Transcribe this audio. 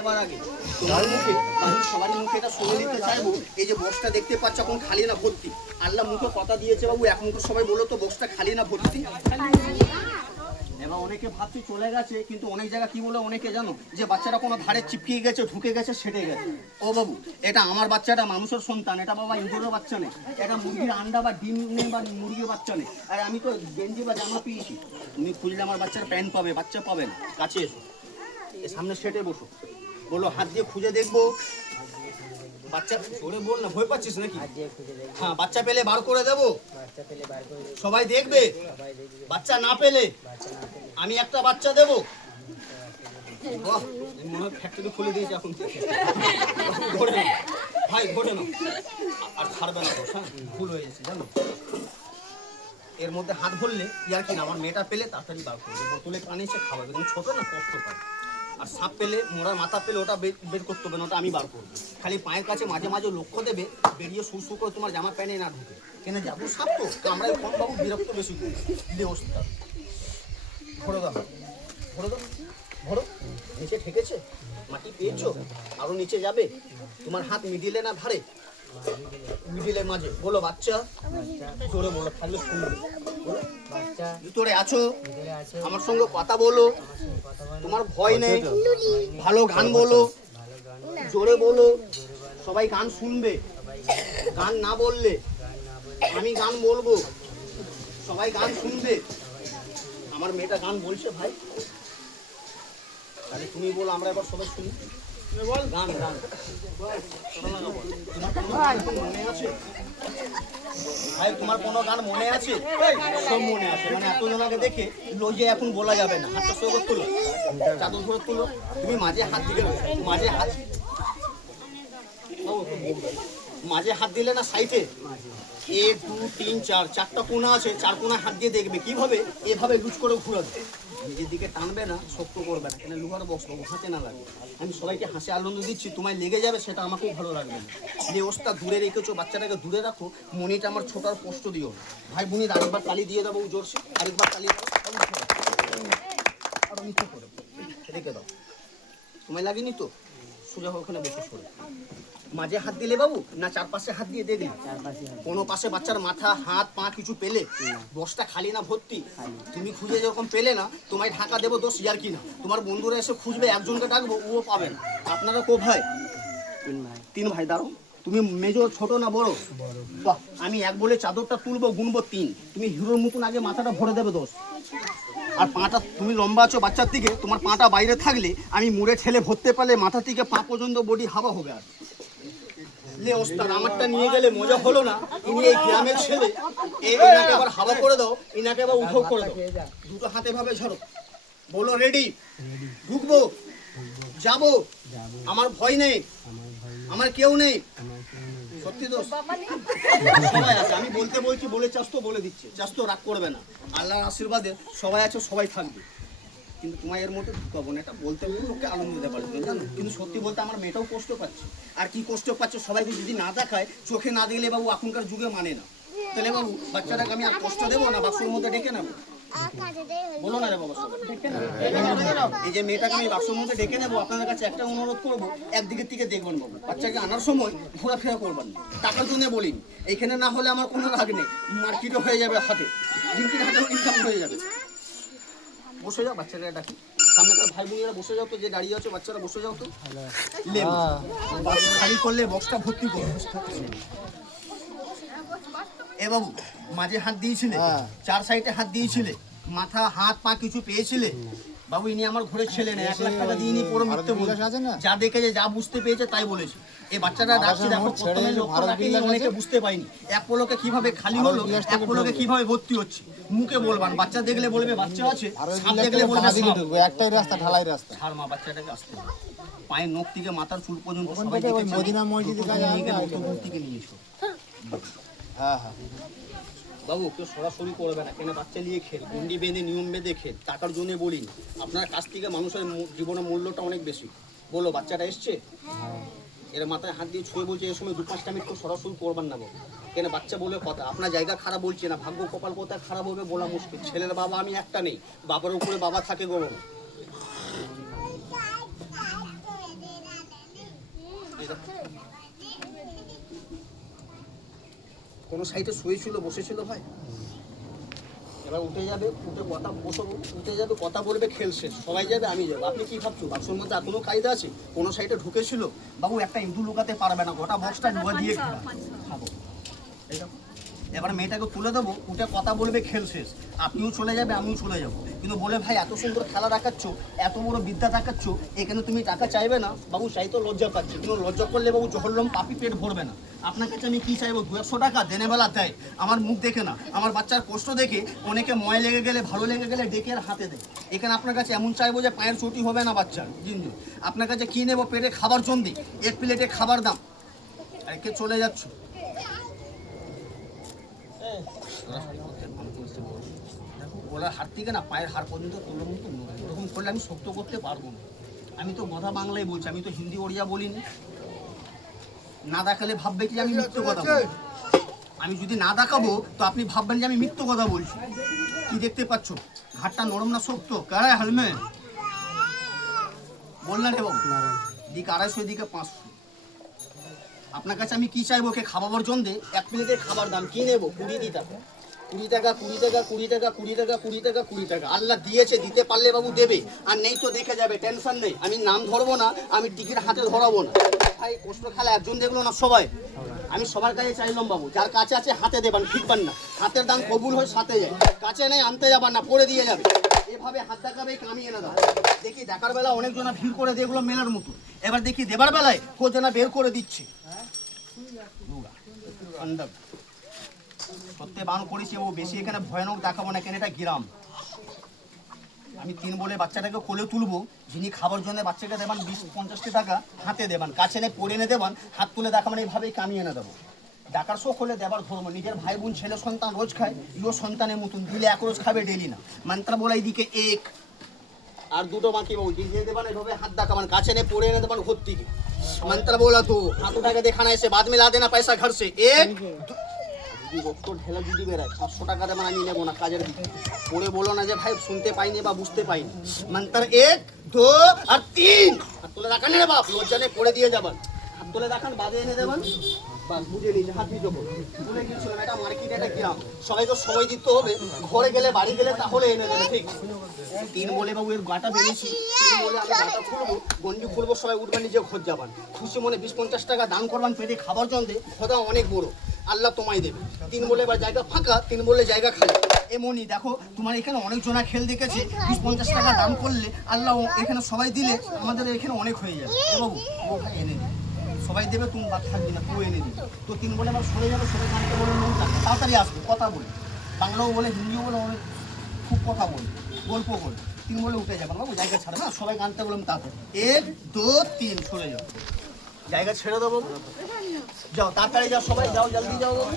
দেওয়ার আগে তোমার মুখে আমি সবারই মুখে এটা শুনে নিতে চাইবো, এই যে বক্সটা দেখতে পাচ্ছ এখন খালি না ভর্তি? আল্লাহ মুখে কথা দিয়েছে বাবু, এক মুখে সবাই বলো তো বক্সটা খালি না ভর্তি? এবার অনেকে ভাবছি চলে গেছে, কিন্তু অনেক জায়গা কি বলে অনেকে জানো যে বাচ্চাটা কোনো ধারে চিপকিয়ে গেছে, ঢুকে গেছে, সেটে গেছে। ও বাবু, এটা আমার বাচ্চাটা মানুষের সন্তান, এটা বাবা ইঁদুরের বাচ্চা নেই, এটা মুরগির আন্ডা বা ডিম নেই বা মুরগির বাচ্চা নেই। আর আমি তো গেঞ্জি বা জামা পেয়েছি, তুমি খুঁজলে আমার বাচ্চার প্যান্ট পাবে, বাচ্চা পাবে না। কাছে এসো, সামনে সেটে বসো, বলো হাত দিয়ে খুঁজে দেখবো। বাচ্চা জোরে বল না, ভয় পাচ্ছিস নাকি? হ্যাঁ, বাচ্চা পেলে বার করে দেবো, সবাই দেখবে। বাচ্চা না পেলে আমি একটা বাচ্চা দেবো। বাহ, মনে হয় ফ্যাক্টরি খুলে দিয়েছে এখন। ধরে নাও ভাই, ধরে নাও, আর ছাড়বে না। হ্যাঁ, ভুল হয়ে গেছে জানো। এর মধ্যে হাত ভরলে ইয়ার কি না, আমার মেয়েটা পেলে তাড়াতাড়ি বার করবে, বোতলে পানি এসে খাওয়াবে, কিন্তু ছোট না, কষ্ট পায়। আর সাপ পেলে, মোড়ার মাথা পেলে ওটা বের করতে হবে না, ওটা আমি বার করবো। খালি পায়ের কাছে মাঝে মাঝে লক্ষ্য দেবে, বেরিয়ে সুর করে তোমার জামা প্যান্টে না ঢুকে। কেন যাবো সাপ তো আমরা কম বাবু, বিরক্ত বেশি দিলে অবস্থা। ভরো দাও, ভরো দাও, ভরো। নিচে ঠেকেছে, মাটি পেয়েছো, আরো নিচে যাবে। তোমার হাত মিডিলে না ধারে? মিডিলের মাঝে। বলো বাচ্চা, জোরে বলো, খালি শুনবে। ভিতরে আছো, আমার সঙ্গে কথা বলো, তোমার ভয় নেই, ভালো গান বলো, জোরে বলো, সবাই গান শুনবে। গান না বললে আমি গান বলবো, সবাই গান শুনবে। আমার মেয়েটা গান বলছে ভাই, তাহলে তুমি বলো, আমরা এবার সবাই শুনি। বল গান, গান মনে আছে ভাই? তোমার কোনো গান মনে আছে? সব মনে আছে, মানে এতজন আগে দেখে লজে এখন বলা যাবে না। হাতটা সঙ্গে তুলো, চাদর ধরে তুলো, তুমি মাঝে হাত দিলে, মাঝে হাত, মাঝে হাত দিলে না সাইডে 1 2 3 4 চারটা কোনা আছে, চার কোনা হাত দিয়ে দেখবে কিভাবে, এভাবে লুজ করে ঘুরাবে, নিজের দিকে টানবে না, শক্ত করবে না, কেন লোহার বক্স পাবো, হাতে না লাগে। আমি সবাইকে হাসি আনন্দ দিচ্ছি, তোমায় লেগে যাবে সেটা আমাকেও ভালো লাগবে না। যে অবস্থা দূরে রেখেছো, বাচ্চাটাকে দূরে রাখো, মনিটা আমার ছোট আর কষ্ট দিও। ভাই বোনির আরেকবার তালি দিয়ে দেবো জোরসে, আরেকবার তালি দেবো, আরো নিচে করে রেখে দাও। তোমায় লাগেনি তো? সোজা ওখানে বসে সরে। মাঝে হাত দিলে বাবু না চারপাশে হাত দিয়ে দেখলে? কোনো পাশে বাচ্চার মাথা, হাত, পা কিছু পেলে? বক্সটা খালি না ভর্তি? তুমি খুঁজে যখন পেলে না, তোমায় ঢাকা দেবো দোষ ইয়ার কি না। তোমার বন্ধুরা এসে খুঁজবে, একজনকে ডাকবো, ও পাবে না। আপনারা কো ভাই? 3 ভাই। দাঁড়ো, তুমি মেজো, ছোট না বড়? বাহ, আমি এক বলে চাদরটা তুলবো, গুনবো 3, তুমি হিরোর মতন আগে মাথাটা ভরে দেবে দোষ। আর পাটা, তুমি লম্বা আছো বাচ্চার থেকে, তোমার পাটা বাইরে থাকলে আমি মুড়ে ঠেলে ভরতে পারলে মাথা থেকে পা পর্যন্ত বডি হাওয়া হবে। আর লে ওস্তাদ, আমারটা নিয়ে গেলে মজা হলো না। ইনি এই গ্রামের ছেলে, এনাকে আবার হাওয়া করে দাও, ইনাকে আবার উঠো করে দাও। দুটো হাতে ভাবে ঝরো, বলো রেডি? ঢুকবো, যাবো, আমার ভয় নেই, আমার কেউ নেই। সত্যি তো সবাই আছে, আমি বলতে বলছি, বলে চাস তো বলে দিচ্ছে, চাস তো রাগ করবে না। আল্লাহর আশীর্বাদে সবাই আছে, সবাই থাকবে, কিন্তু তোমার এর মধ্যে ঢুকাবো না। এটা বলতে বলতে লোককে আনন্দ দিতে পারবে, জানো? কিন্তু সত্যি বলতে আমার মেয়েটাও কষ্ট পাচ্ছে। আর কি কষ্ট পাচ্ছে সবাইকে যদি না দেখায়, চোখে না দিলে বাবু এখনকার যুগে মানে না। তাহলে বাবু বাচ্চাটাকে আমি আর কষ্ট দেবো না, বাক্সের মধ্যে ডেকে নেবো? বলো না রে বাবা, এই যে মেয়েটাকে আমি বাক্সের মধ্যে ডেকে নেবো। আপনাদের কাছে একটা অনুরোধ করবো, একদিকের থেকে দেখবেন বাবু, বাচ্চাকে আনার সময় ঘোরাফেরা করবেন না। টাকার জন্য বলিনি, এইখানে না হলে আমার কোনো রাগ নেই, মার্কেটও হয়ে যাবে হাতে, ঝিমকির হাতেও ইনকাম হয়ে যাবে। বসে যাও, বাচ্চারা ডাকি, সামনে তার ভাই বোনেরা বসে যাও তো, যে দাঁড়িয়ে আছো বাচ্চারা বসে যাও তো। খালি করলে বক্সটা ভর্তি করো। এ বাবু, মাঝে হাত দিয়েছিলে, 4 সাইডে হাত দিয়েছিলে, মাথা, হাত, পা কিছু পেয়েছিলে? বাবু ইনি আমার ঘরের ছেলে না, 1 লাখ টাকা দিয়ে নি পুরো মিথ্যে বলে, যা দেখেছে, যা বুঝতে পেয়েছে তাই বলেছে। এই বাচ্চাটা ডাকছে, দেখো প্রথমে লক্ষ্য রাখেনি, অনেকে বুঝতে পাইনি। এক পলকে কিভাবে খালি হলো, এক পলকে কিভাবে ভর্তি হচ্ছে, মুখে বলবান। বাচ্চা দেখলে বলবে বাচ্চা আছে, সাপ দেখলে বলবে একটাই রাস্তা, ঢালাই রাস্তা। ছাড় মা, বাচ্চাটাকে আসতে হবে। পায়ের নখ থেকে মাথার চুল পর্যন্ত মদিনা মসজিদের কাছে থেকে নিয়েছো। হ্যাঁ হ্যাঁ বাবু, কেউ সরাসরি করবে না, কেন বাচ্চা নিয়ে খেল, গন্ডি বেঁধে নিয়ম বেঁধে খেল, টাকার জন্য বলিনি। আপনার কাছ থেকে মানুষের জীবনের মূল্যটা অনেক বেশি। বলো বাচ্চাটা এসছে, এর মাথায় হাত দিয়ে ছুঁয়ে বলছে, এই সময় 2-5টা মিনিট সরাসরি করবেন না বাবু। কেন বাচ্চা বলে কথা, আপনার জায়গা খারাপ বলছে না, ভাগ্য কপাল কোথায় খারাপ হবে বলা মুশকিল। ছেলের বাবা আমি একটা নেই, বাবার উপরে বাবা থাকে গরম। কোনো সাইডে শুয়েছিল বসেছিল ভাই, এবার উঠে যাবে, উঠে কথা বসবো, উঠে যাবে কথা বলবে, খেল শেষ, সবাই যাবে আমি যাবো। আপনি কি ভাবছো বাক্সর মধ্যে এখনো কায়দা আছে? কোনো সাইডে ঢুকেছিল বাবু, একটা ইঁদুর লুকাতে পারবে না, গোটা বক্সটা ডুবা দিয়ে খাবো। এই দেখো, এবার মেয়েটাকে তুলে দেবো, উঠে কথা বলবে, খেল শেষ, আপনিও চলে যাবে আমিও চলে যাবো। কিন্তু বলে ভাই এত সুন্দর খেলা দেখাচ্ছ, এত বড় বিদ্যা দেখাচ্ছ, এখানে তুমি টাকা চাইবে না বাবু? চাই তো লজ্জা পাচ্ছি, কিন্তু লজ্জা করলে বাবু জহরলম পাপি পেট ভরবে না। আপনার কাছে আমি কি চাইবো? 200 টাকা দেনে বেলা দেয়, আমার মুখ দেখে না, আমার বাচ্চার কষ্ট দেখে, অনেকে ময় লেগে গেলে ভালো লেগে গেলে ডেকে আর হাতে দেয়। এখানে আপনার কাছে এমন চাইবো যে পায়ের চটি হবে না বাচ্চার জিনিস। আপনার কাছে কি নেবো? পেটে খাবার জন্য দিই, 1 প্লেটে খাবার দাম, আর কে চলে যাচ্ছ? দেখো ওরা হাত থেকে না পায়ের হাড় পর্যন্ত তোলার মতো এরকম করলে আমি শক্ত করতে পারবো না। আমি তো কথা বাংলায় বলছি, আমি তো হিন্দি ওড়িয়া বলিনি। না দেখালে ভাববে কি আমি মিথ্যে কথা বলছি। আমি যদি না দেখাবো তো আপনি ভাববেন যে আমি মিথ্যে কথা বলছি। কি দেখতে পাচ্ছ? ঘাটটা নরম না শক্ত? কারায় হেলমেট বললেন রে বাবু, দিকে 250, দিকে 500। আপনার কাছে আমি কি চাইবো? ওকে খাওয়াবার জন্য 1 প্লেটের খাবার দাম কি নেবো? 20 টাকা, 20 টাকা, 20 টাকা, 20 টাকা, 20 টাকা, 20 টাকা, 20 টাকা। আল্লাহ দিয়েছে, দিতে পারলে বাবু দেবে, আর নেই তো দেখে যাবে, টেনশন নেই। আমি নাম ধরবো না, আমি টিকিট হাতে ধরাবো না। ভাই কষ্ট খেলা একজন দেখলো না সবাই। আমি সবার কাছে চাইলাম বাবু, যার কাছে আছে হাতে দেবেন, ফিরবেন না। হাতের দাম কবুল হয়ে সাথে যায়, কাছে নেই আনতে যাবেন না, পরে দিয়ে যাবে। এভাবে হাত দেখাবে, কামিয়ে এনে দাও। দেখি দেখার বেলা অনেকজনা ভিড় করে দেখলো মেলার মতো, এবার দেখি দেবার বেলায় কোজনা বের করে দিচ্ছে। সত্যি বান করেছি ও, বেশি এখানে ভয়ানক দেখাবো না, কেন এটা গ্রাম। আমি 3 বলে বাচ্চাটাকে কোলে তুলবো, যিনি খাবার জন্য বাচ্চাকে দেবেন 20-50 টাকা হাতে দেবেন, কাছে নেই পরে এনে দেবেন, হাত তুলে দেখাবেন, এইভাবেই কামিয়ে এনে দেবো। ডাকার শোক হলে দেবার ধর্ম, নিজের ভাই বোন ছেলে সন্তান রোজ খায়, ইও সন্তানের মতন দিলে 1 রোজ খাবে, ডেলি না। মন্ত্র বলা এইদিকে 1 আর 2টো বাকি বাবু দিয়ে দেবেন, এভাবে হাত দেখাবেন, কাছে নেই পরে এনে দেবেন ঘর থেকে। मंत्र बोला तो हाथ उठा के दिखाना, ऐसे बाद में ला देना पैसा घर से। 1 রক্ত ঢেলা দিদি বেড়ায়, 500 টাকা দেবেন, আমি নেবো না, কাজের দিকে পরে বলো না যে ভাই শুনতে পাইনি বা বুঝতে পাইনি। মন্ত্র 1, 2 আর 3 হাত তুলে দেখান রে বাপ, লজ্জা নেই পড়ে দিয়ে যাবেন, হাত তুলে দেখান, বাদে এনে দেবেন, বাস বুঝে নিয়েছে। হাত নিতে বলো, ভুলে গিয়েছিলাম, এটা মার্কেট, এটা গ্রাম, সবাই তো সময় দিতে হবে, ঘরে গেলে বাড়ি গেলে তাহলে এনে দেবে, ঠিক। 3 বলে বাবু এর গাটা বেরিয়েছি, 3 বলে আমি গাটা খুলবো, গন্ডি খুলবো, সবাই উঠবেন, নিজে খোঁজ যাবেন, খুশি মনে 20-50 টাকা দান করবেন, পেটে খাবার জন্য খোদা অনেক বড়, আল্লাহ তোমায় দেবে। 3 বলে এবার জায়গা ফাঁকা, 3 বলে জায়গা খালি। এমনই দেখো তোমার এখানে অনেক জনা খেল দেখেছে, 20-50 টাকা দান করলে আল্লাহ এখানে সবাই দিলে আমাদের এখানে অনেক হয়ে যাবে। বাবু ও ভাই এনে দিবে, সবাই দেবে, তুমি বাদ থাকবি না, পুরো এনে দিবে। তো 3 বলে আবার সরে যাবে, সবাই কানতে বলে তাড়াতাড়ি আসবে, কথা বলে, বাংলাও বলে হিন্দিও বলে, অনেক খুব কথা বলে, গল্প বলে। 3 বলে উঠে যাবেন বাবু, জায়গা ছাড়ে না, সবাই কানতে বললাম তাড়াতাড়ি। 1, 2, 3 সরে যাও, জায়গা ছেড়ে দেবো, যাও তাড়াতাড়ি যাও, সবাই যাও, জলদি যাও বাবু।